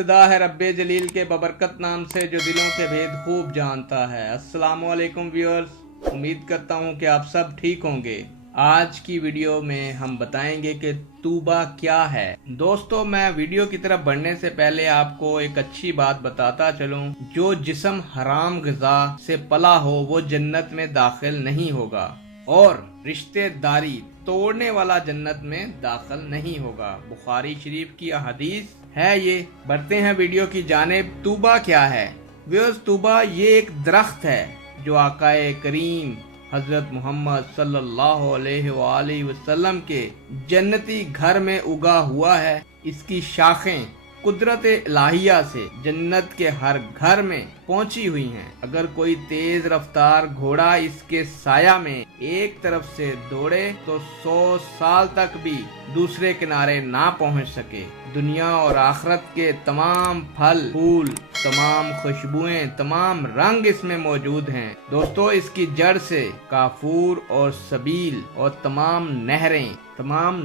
ابتدا ہے رب جلیل کے ببرکت نام سے جو دلوں کے بھید خوب جانتا ہے۔ السلام علیکم ویورز، امید کرتا ہوں کہ آپ سب ٹھیک ہوں گے۔ آج کی ویڈیو میں ہم بتائیں گے کہ توبہ کیا ہے۔ دوستو، میں ویڈیو کی طرف بڑھنے سے پہلے آپ کو ایک اچھی بات بتاتا چلوں، جو جسم حرام غذا سے پلا ہو وہ جنت میں داخل نہیں ہوگا، اور رشتہ داری توڑنے والا جنت میں داخل نہیں ہوگا۔ بخاری شریف کی حدیث ہے یہ۔ بڑھتے ہیں ویڈیو کی جانب۔ توبہ کیا ہے؟ ویورز، توبہ یہ ایک درخت ہے جو آقا کریم حضرت محمد صلی اللہ علیہ وآلہ وسلم کے جنتی گھر میں اگا ہوا ہے۔ اس کی شاخیں قدرت الہیہ سے جنت کے ہر گھر میں پہنچی ہوئی ہیں۔ اگر کوئی تیز رفتار گھوڑا اس کے سایہ میں ایک طرف سے دوڑے تو 100 سال تک بھی دوسرے کنارے نہ پہنچ سکے۔ دنیا اور آخرت کے تمام پھل پھول، تمام خوشبوئیں، تمام رنگ اس میں موجود ہیں۔ دوستو، اس کی جڑ سے کافور اور سبیل اور تمام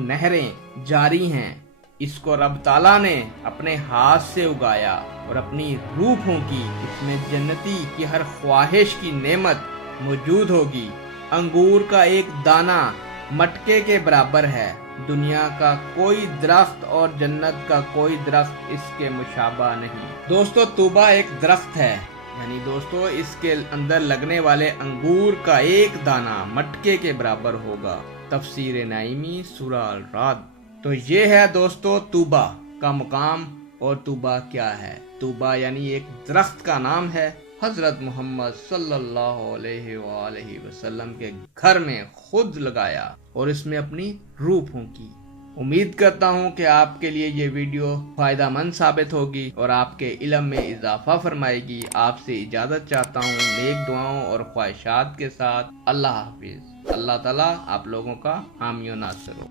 نہریں جاری ہیں۔ اس کو رب تعالیٰ نے اپنے ہاتھ سے اگایا اور اپنی روح پھونکی۔ اس میں جنتی کی ہر خواہش کی نعمت موجود ہوگی۔ انگور کا ایک دانہ مٹکے کے برابر ہے۔ دنیا کا کوئی درخت اور جنت کا کوئی درخت اس کے مشابہ نہیں۔ دوستو، توبہ ایک درخت ہے، یعنی دوستو اس کے اندر لگنے والے انگور کا ایک دانہ مٹکے کے برابر ہوگا۔ تفسیر نعیمی سورہ الرعد۔ تو یہ ہے دوستو توبہ کا مقام اور توبہ کیا ہے۔ توبہ یعنی ایک درخت کا نام ہے۔ حضرت محمد صلی اللہ علیہ وآلہ وسلم کے گھر میں خود لگایا اور اس میں اپنی روح پھونکی۔ امید کرتا ہوں کہ آپ کے لیے یہ ویڈیو فائدہ مند ثابت ہوگی اور آپ کے علم میں اضافہ فرمائے گی۔ آپ سے اجازت چاہتا ہوں نیک دعاؤں اور خواہشات کے ساتھ۔ اللہ حافظ۔ اللہ تعالیٰ آپ لوگوں کا حامی و ناصر ہو۔